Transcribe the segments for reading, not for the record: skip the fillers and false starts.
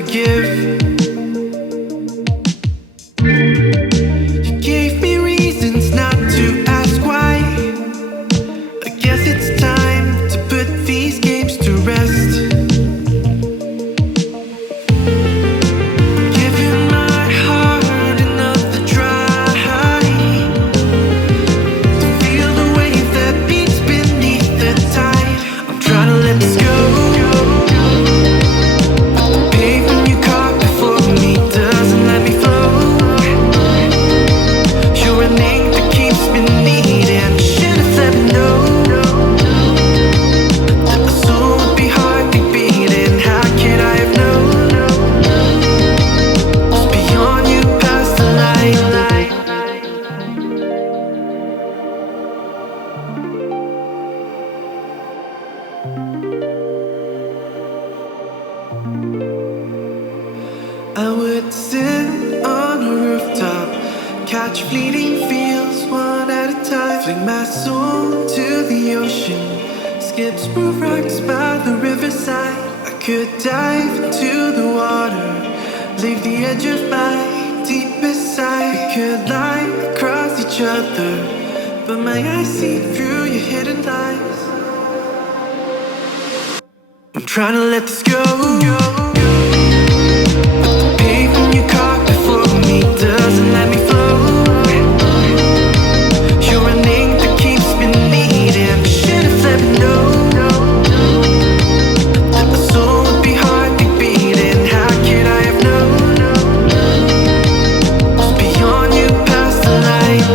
forgive. You gave me reasons not to ask why. I guess it's time to put these games to rest. Giving my heart another try to feel the wave that beats beneath the tide. I'm trying to let this go. I would sit on a rooftop, catch fleeting feels one at a time, fling my soul to the ocean, skip smooth rocks by the riverside. I could dive into the water, leave the edge of my deepest side. We could lie across each other, but my eyes see through your hidden lies. I'm trying to let this go. Doesn't let me flow. You're an ink that keeps me needing. Should've let me know that my soul would be hardly beating. How could I have known? It's beyond you, past the light.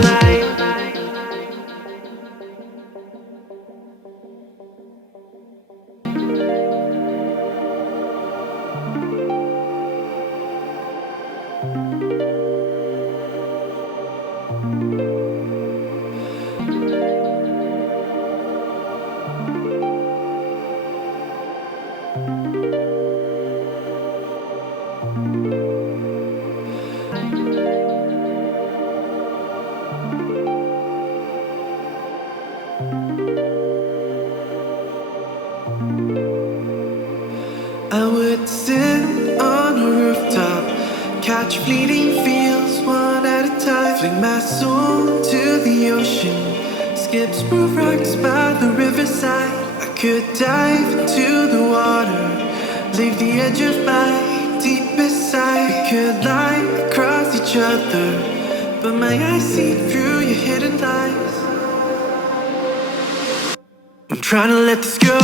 I would sit on a rooftop, catch fleeting feels one at a time, fling my soul to the ocean, skip smooth rocks by the riverside. I could dive into the water, leave the edge of my deepest side. We could lie across each other, but my eyes see through your hidden lies. I'm trying to let this go.